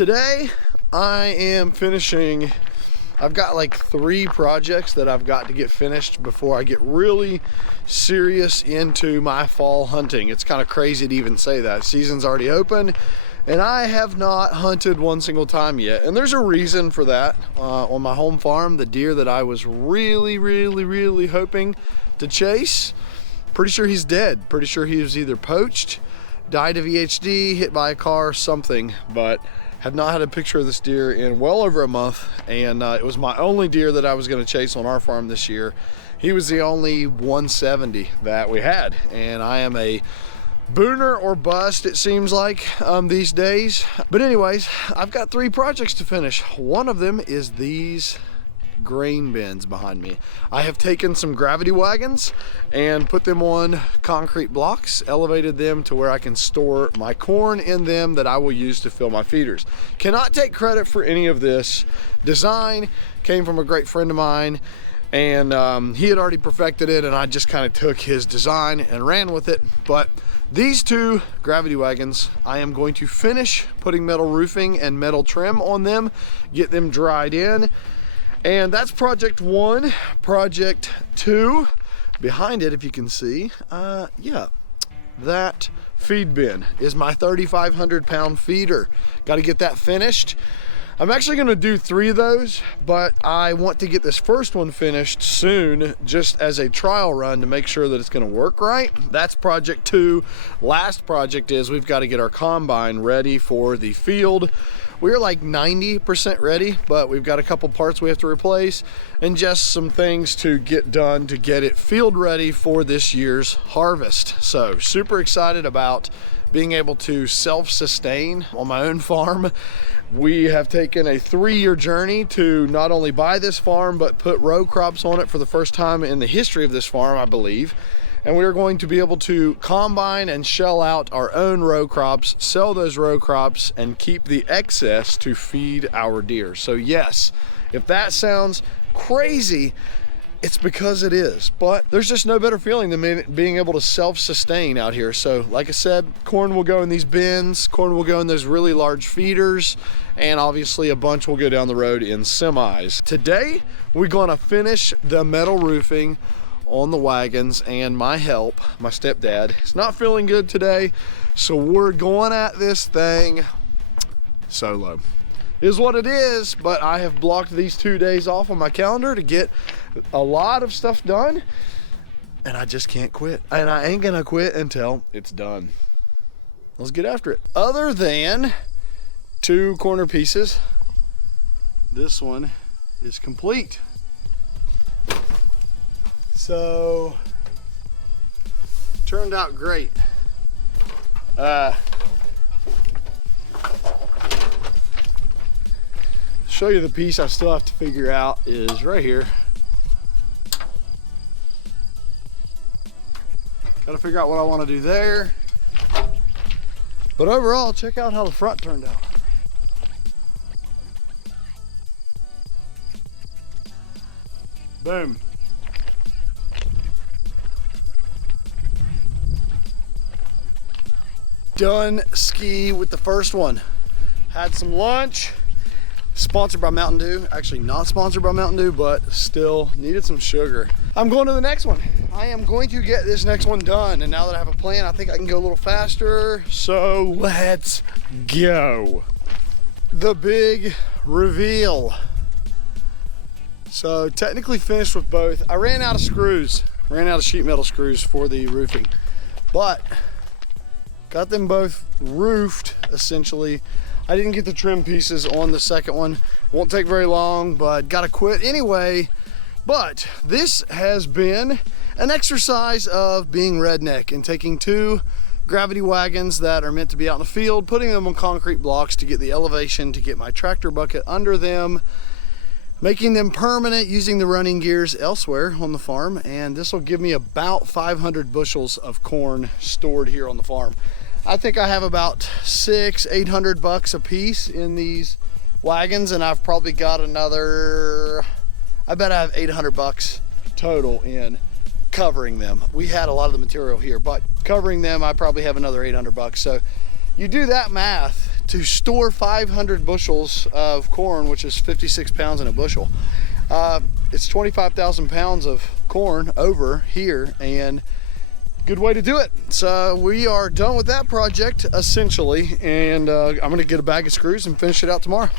Today I am finishing, I've got like 3 projects that I've got to get finished before I get really serious into my fall hunting. It's kind of crazy to even say that. Season's already open and I have not hunted one single time yet. And there's a reason for that. On my home farm, the deer that I was really hoping to chase, pretty sure he's dead. Pretty sure he was either poached, died of EHD, hit by a car, something, but have not had a picture of this deer in well over a month. And it was my only deer that I was gonna chase on our farm this year. He was the only 170 that we had. And I am a booner or bust, it seems like, these days. But anyways, I've got 3 projects to finish. One of them is these grain bins behind me. I have taken some gravity wagons and put them on concrete blocks, elevated them to where I can store my corn in them that I will use to fill my feeders. Cannot take credit for any of this. Design came from a great friend of mine, and he had already perfected it, and I just kind of took his design and ran with it. But these 2 gravity wagons, I am going to finish putting metal roofing and metal trim on them, get them dried in. And that's project 1. Project 2, behind it, if you can see, yeah, that feed bin is my 3,500 pound feeder. Got to get that finished. I'm actually going to do 3 of those, but I want to get this first one finished soon, just as a trial run to make sure that it's going to work right. That's project 2. Last project is we've got to get our combine ready for the field. We're like 90% ready, but we've got a couple parts we have to replace and just some things to get done to get it field ready for this year's harvest. So super excited about being able to self-sustain on my own farm. We have taken a 3-year journey to not only buy this farm, but put row crops on it for the first time in the history of this farm, I believe. And we're going to be able to combine and shell out our own row crops, sell those row crops, and keep the excess to feed our deer. So yes, if that sounds crazy, it's because it is. But there's just no better feeling than being able to self-sustain out here. So like I said, corn will go in these bins, corn will go in those really large feeders, and obviously a bunch will go down the road in semis. Today, we're gonna finish the metal roofing on the wagons, and my help, my stepdad, is not feeling good today, so we're going at this thing solo. It is what it is, but I have blocked these 2 days off on my calendar to get a lot of stuff done, and I just can't quit, and I ain't gonna quit until it's done. Let's get after it. Other than 2 corner pieces, this one is complete. So, turned out great. Show you the piece I still have to figure out is right here. Got to figure out what I want to do there. But overall, check out how the front turned out. Boom. Done ski with the first one. Had some lunch. Sponsored by Mountain Dew. Actually not sponsored by Mountain Dew, but still needed some sugar. I'm going to the next one. I am going to get this next one done. And now that I have a plan, I think I can go a little faster. So let's go. The big reveal. So technically finished with both. I ran out of screws. Ran out of sheet metal screws for the roofing. But got them both roofed, essentially. I didn't get the trim pieces on the second one. Won't take very long, but gotta quit anyway. But this has been an exercise of being redneck and taking 2 gravity wagons that are meant to be out in the field, putting them on concrete blocks to get the elevation, to get my tractor bucket under them, making them permanent using the running gears elsewhere on the farm. And this will give me about 500 bushels of corn stored here on the farm. I think I have about $600-800 a piece in these wagons, and I've probably got another, I bet I have $800 total in covering them. We had a lot of the material here, but covering them, I probably have another $800. So you do that math to store 500 bushels of corn, which is 56 pounds in a bushel. It's 25,000 pounds of corn over here, and good way to do it. So we are done with that project essentially, and I'm gonna get a bag of screws and finish it out tomorrow.